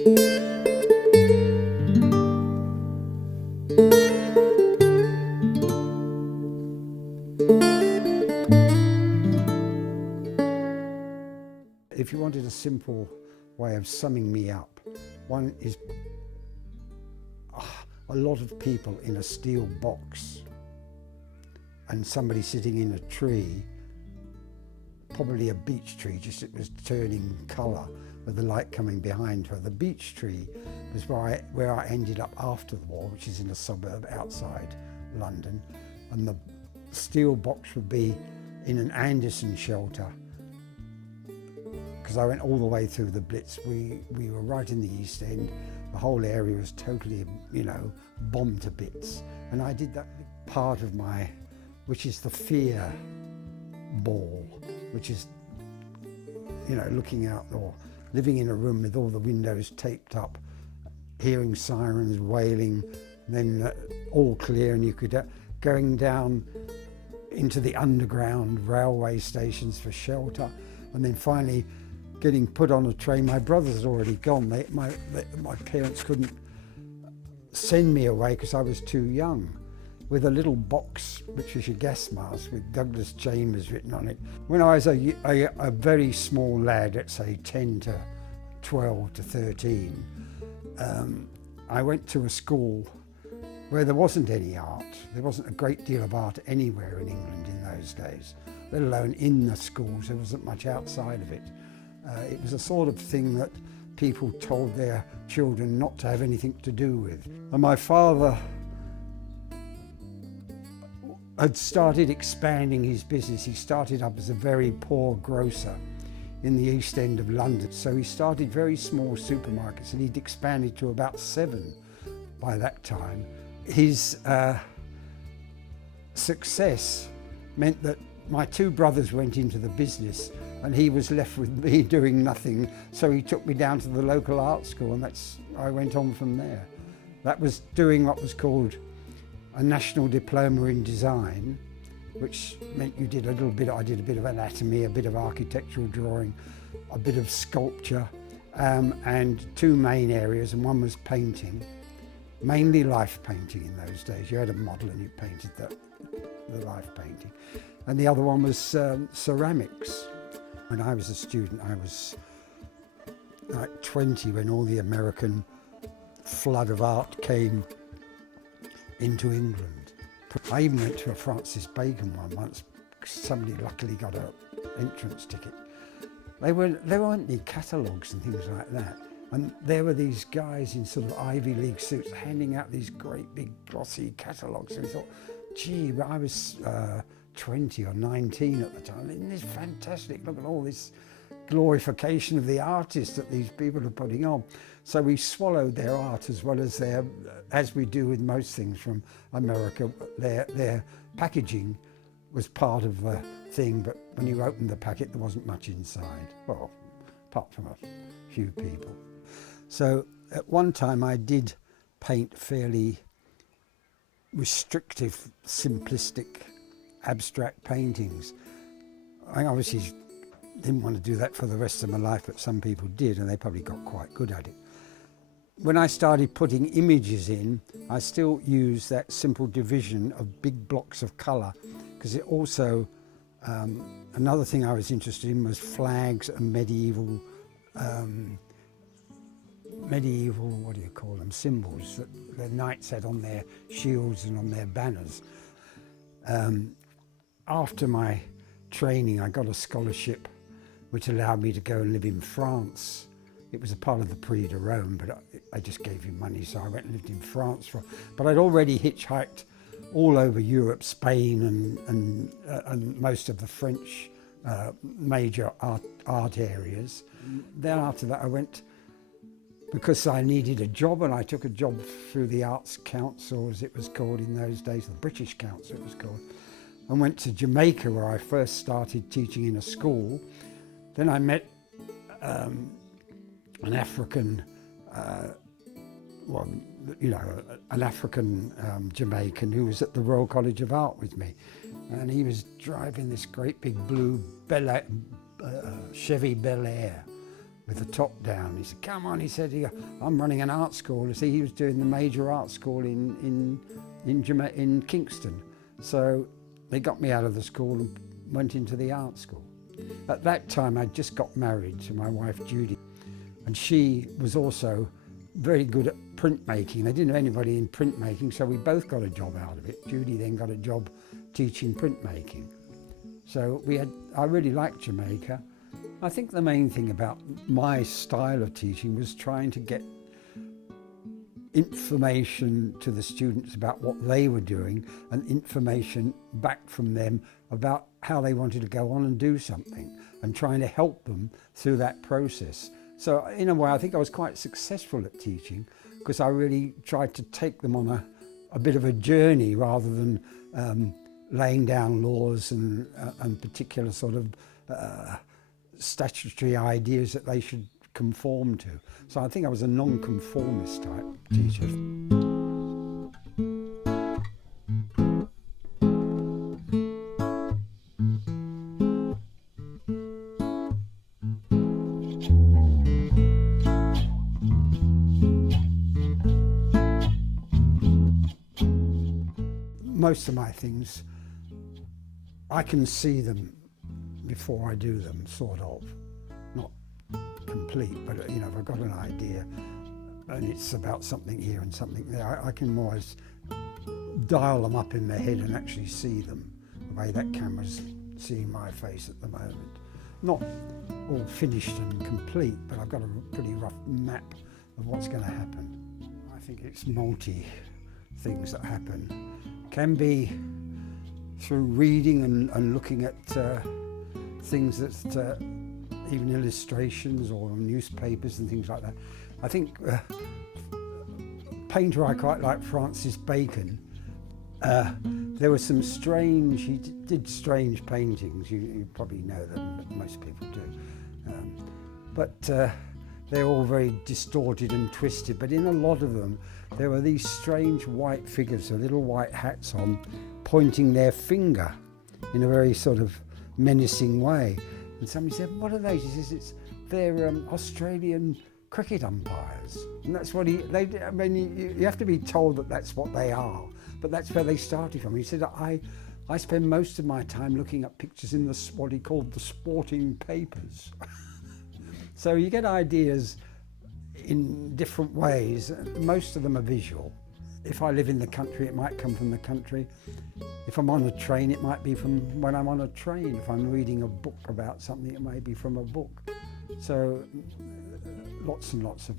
If you wanted a simple way of summing me up, one is a lot of people in a steel box and somebody sitting in a tree, probably a beech tree, just it was turning colour with the light coming behind her. The beech tree was where I ended up after the war, which is in a suburb outside London, and the steel box would be in an Anderson shelter, because I went all the way through the Blitz. We were right in the East End. The whole area was totally, bombed to bits. And I did that part of which is the fear ball, which is, looking out or living in a room with all the windows taped up, hearing sirens wailing, then all clear, and you could going down into the underground railway stations for shelter, and then finally getting put on a train. My brothers had already gone. My parents couldn't send me away because I was too young, with a little box which was your gas mask with Douglas Chambers written on it. When I was a very small lad, let's say 10 to 12 to 13, I went to a school where there wasn't any art. There wasn't a great deal of art anywhere in England in those days, let alone in the schools. There wasn't much outside of it. It was a sort of thing that people told their children not to have anything to do with. And my father had started expanding his business. He started up as a very poor grocer in the East End of London. So he started very small supermarkets, and he'd expanded to about 7 by that time. His success meant that my 2 brothers went into the business and he was left with me doing nothing. So he took me down to the local art school, and I went on from there. That was doing what was called a national diploma in design, which meant I did a bit of anatomy, a bit of architectural drawing, a bit of sculpture, and 2 main areas, and one was painting, mainly life painting in those days. You had a model and you painted the life painting. And the other one was ceramics. When I was a student, I was like 20 when all the American flood of art came into England. I even went to a Francis Bacon one once. Somebody luckily got an entrance ticket. There weren't any catalogues and things like that. And there were these guys in sort of Ivy League suits handing out these great big glossy catalogues. And we thought, gee, but I was 20 or 19 at the time. Isn't this fantastic? Look at all this glorification of the artist that these people are putting on. So we swallowed their art as well as as we do with most things from America, their packaging was part of the thing, but when you opened the packet, there wasn't much inside. Well, apart from a few people. So at one time I did paint fairly restrictive, simplistic, abstract paintings. I obviously didn't want to do that for the rest of my life, but some people did, and they probably got quite good at it. When I started putting images in, I still use that simple division of big blocks of colour, because it also, another thing I was interested in was flags and medieval, what do you call them, symbols that the knights had on their shields and on their banners. After my training, I got a scholarship which allowed me to go and live in France. It was a part of the Prix de Rome, but I just gave him money, so I went and lived in France. But I'd already hitchhiked all over Europe, Spain and most of the French major art areas. Then after that I went, because I needed a job, and I took a job through the Arts Council, as it was called in those days, the British Council it was called, and went to Jamaica, where I first started teaching in a school. Then I met an African, an African Jamaican who was at the Royal College of Art with me, and he was driving this great big blue Chevy Bel Air, with the top down. He said, come on, he said, I'm running an art school. You see, he was doing the major art school in Kingston. So they got me out of the school and went into the art school. At that time, I'd just got married to my wife, Judy, and she was also very good at printmaking. They didn't have anybody in printmaking, so we both got a job out of it. Judy then got a job teaching printmaking. So I really liked Jamaica. I think the main thing about my style of teaching was trying to get information to the students about what they were doing and information back from them about how they wanted to go on and do something, and trying to help them through that process. So in a way, I think I was quite successful at teaching because I really tried to take them on a bit of a journey rather than laying down laws and particular sort of statutory ideas that they should conform to. So I think I was a non-conformist type teacher. Most of my things, I can see them before I do them, sort of. Not complete, but if I've got an idea and it's about something here and something there, I can always dial them up in my head and actually see them the way that camera's seeing my face at the moment. Not all finished and complete, but I've got a pretty rough map of what's going to happen. I think it's multi things that happen. Can be through reading and looking at things that even illustrations or newspapers and things like that. I think a painter I quite like, Francis Bacon, there were some strange, he did strange paintings, you probably know them, most people do, but they're all very distorted and twisted, but in a lot of them there were these strange white figures with little white hats on, pointing their finger in a very sort of menacing way. And somebody said, what are those? He says, they're Australian cricket umpires. And that's what you have to be told that that's what they are, but that's where they started from. He said, I spend most of my time looking at pictures in what he called the sporting papers. So you get ideas in different ways. Most of them are visual. If I live in the country, it might come from the country. If I'm on a train, it might be from when I'm on a train. If I'm reading a book about something, it may be from a book. So lots and lots of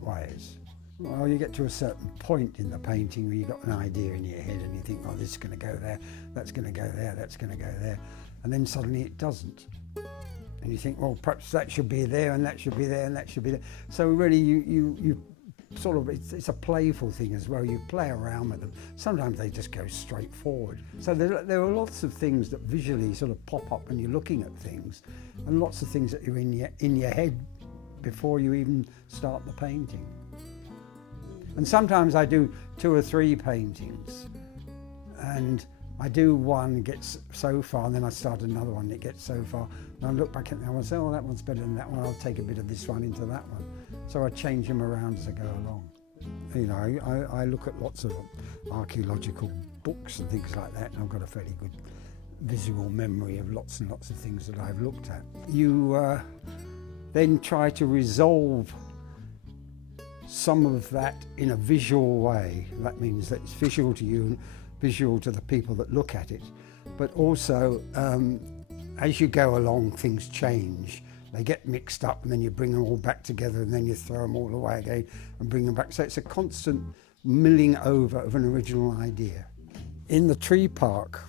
ways. Well, you get to a certain point in the painting where you've got an idea in your head and you think, oh, this is going to go there, that's going to go there, that's going to go there. And then suddenly it doesn't. And you think, well, perhaps that should be there and that should be there and that should be there. So really you sort of, it's a playful thing as well. You play around with them. Sometimes they just go straight forward. So there are lots of things that visually sort of pop up when you're looking at things, and lots of things that are in your head before you even start the painting. And sometimes I do 2 or 3 paintings, and I do one, gets so far, and then I start another one, it gets so far, and I look back at them and I say, oh, that one's better than that one, I'll take a bit of this one into that one. So I change them around as I go along. I look at lots of archaeological books and things like that, and I've got a fairly good visual memory of lots and lots of things that I've looked at. You then try to resolve some of that in a visual way. That means that it's visual to you and visual to the people that look at it. But also, as you go along, things change. They get mixed up and then you bring them all back together and then you throw them all away again and bring them back. So it's a constant milling over of an original idea. In the tree park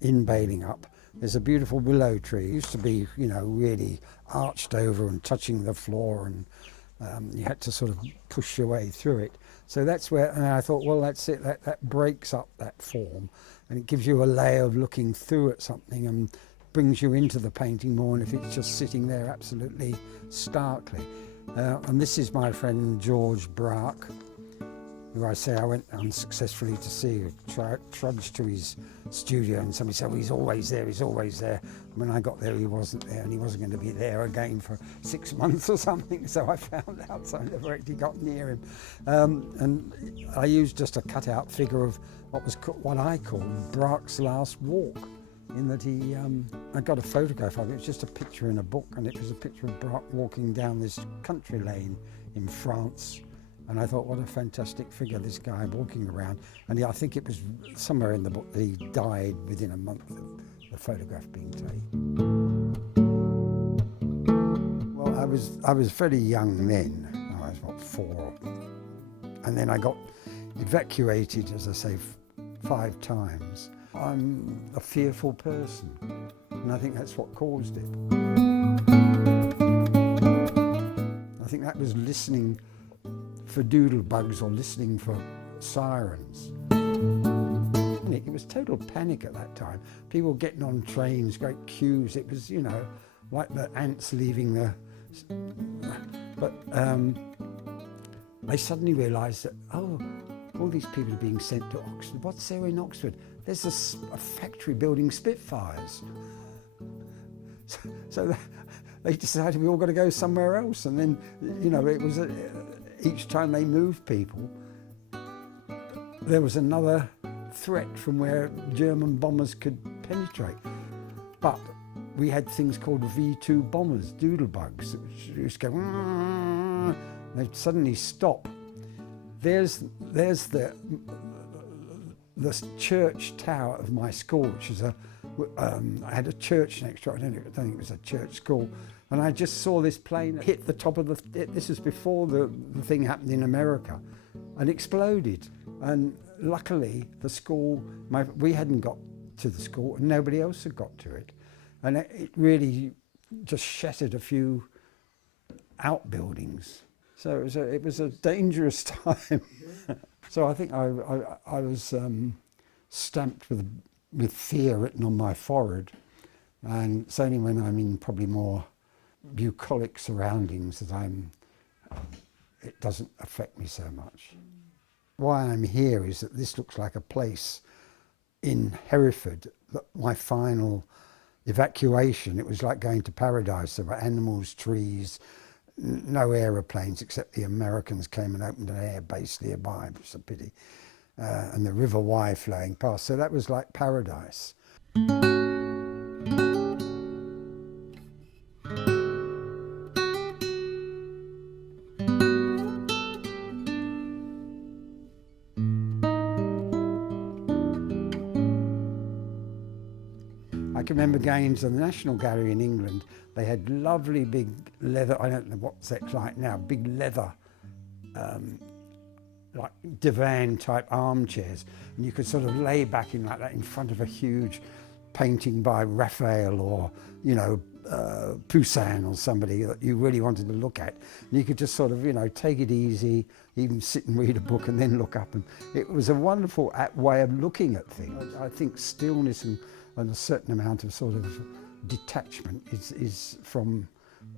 in Balingup, there's a beautiful willow tree. It used to be, really arched over and touching the floor, and you had to sort of push your way through it. So that's where, and I thought, well, that's it, that breaks up that form and it gives you a layer of looking through at something and brings you into the painting more than if it's just sitting there absolutely starkly. And this is my friend George Braque, who I say I went unsuccessfully to see, trudged to his studio, and somebody said, well, he's always there, he's always there. When I got there, he wasn't there, and he wasn't going to be there again for 6 months or something, so I found out, so I never actually got near him. And I used just a cut-out figure of what I called Braque's last walk, in that I got a photograph of it. It was just a picture in a book, and it was a picture of Braque walking down this country lane in France. And I thought, what a fantastic figure, this guy walking around. And I think it was somewhere in the book that he died within a month of the photograph being taken. Well, I was very young then. I was, 4. And then I got evacuated, as I say, 5 times. I'm a fearful person, and I think that's what caused it. I think that was listening for doodlebugs or listening for sirens. It was total panic at that time. People getting on trains, great queues. It was, you know, like the ants leaving the... But they suddenly realised that, oh, all these people are being sent to Oxford. What's there in Oxford? There's a factory building Spitfires. So they decided we all got to go somewhere else. And then, you know, it was each time they moved people, there was another threat from where German bombers could penetrate. But we had things called V2 bombers, doodlebugs, which used to go, they'd suddenly stop. There's the church tower of my school, which is I had a church next door. I don't think it was a church school. And I just saw this plane hit the top of this was before the thing happened in America, and exploded. And luckily the school, we hadn't got to the school, and nobody else had got to it. And it really just shattered a few outbuildings. So it was a dangerous time. So I think I was stamped with fear written on my forehead, and it's only when I'm in probably more bucolic surroundings that it doesn't affect me so much. Why I'm here is that this looks like a place in Hereford, my final evacuation. It was like going to paradise. There were animals, trees, no aeroplanes except the Americans came and opened an air base nearby, which is a pity, and the River Wye flowing past. So that was like paradise. I can remember going into the National Gallery in England. They had lovely big leather, I don't know what's that like now, big leather, like divan type armchairs. And you could sort of lay back in like that in front of a huge painting by Raphael or, you know, Poussin or somebody that you really wanted to look at. And you could just sort of, you know, take it easy, even sit and read a book and then look up. And it was a wonderful way of looking at things. I think stillness and a certain amount of sort of detachment is from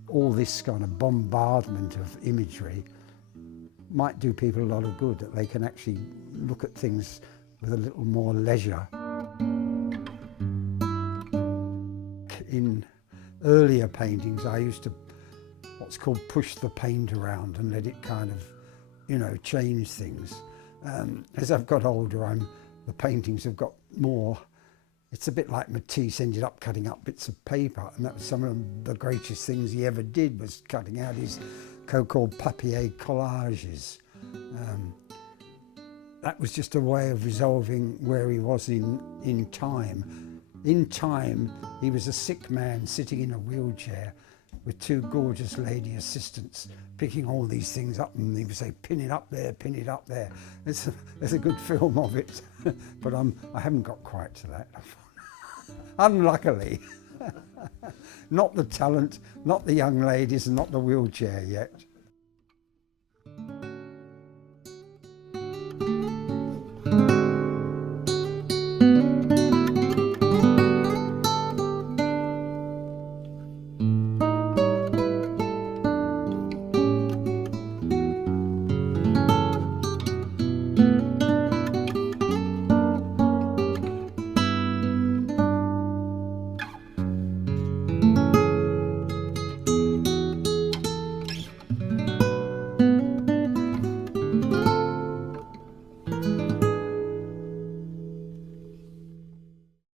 all this kind of bombardment of imagery might do people a lot of good, that they can actually look at things with a little more leisure. In earlier paintings, I used to what's called push the paint around and let it kind of, you know, change things. As I've got older, the paintings have got more. It's a bit like Matisse ended up cutting up bits of paper, and that was some of the greatest things he ever did, was cutting out his so-called papier collages. That was just a way of resolving where he was in time. In time, he was a sick man sitting in a wheelchair with 2 gorgeous lady assistants picking all these things up, and he would say, pin it up there, pin it up there. There's a good film of it, but I haven't got quite to that. Unluckily. Not the talent, not the young ladies, and not the wheelchair yet.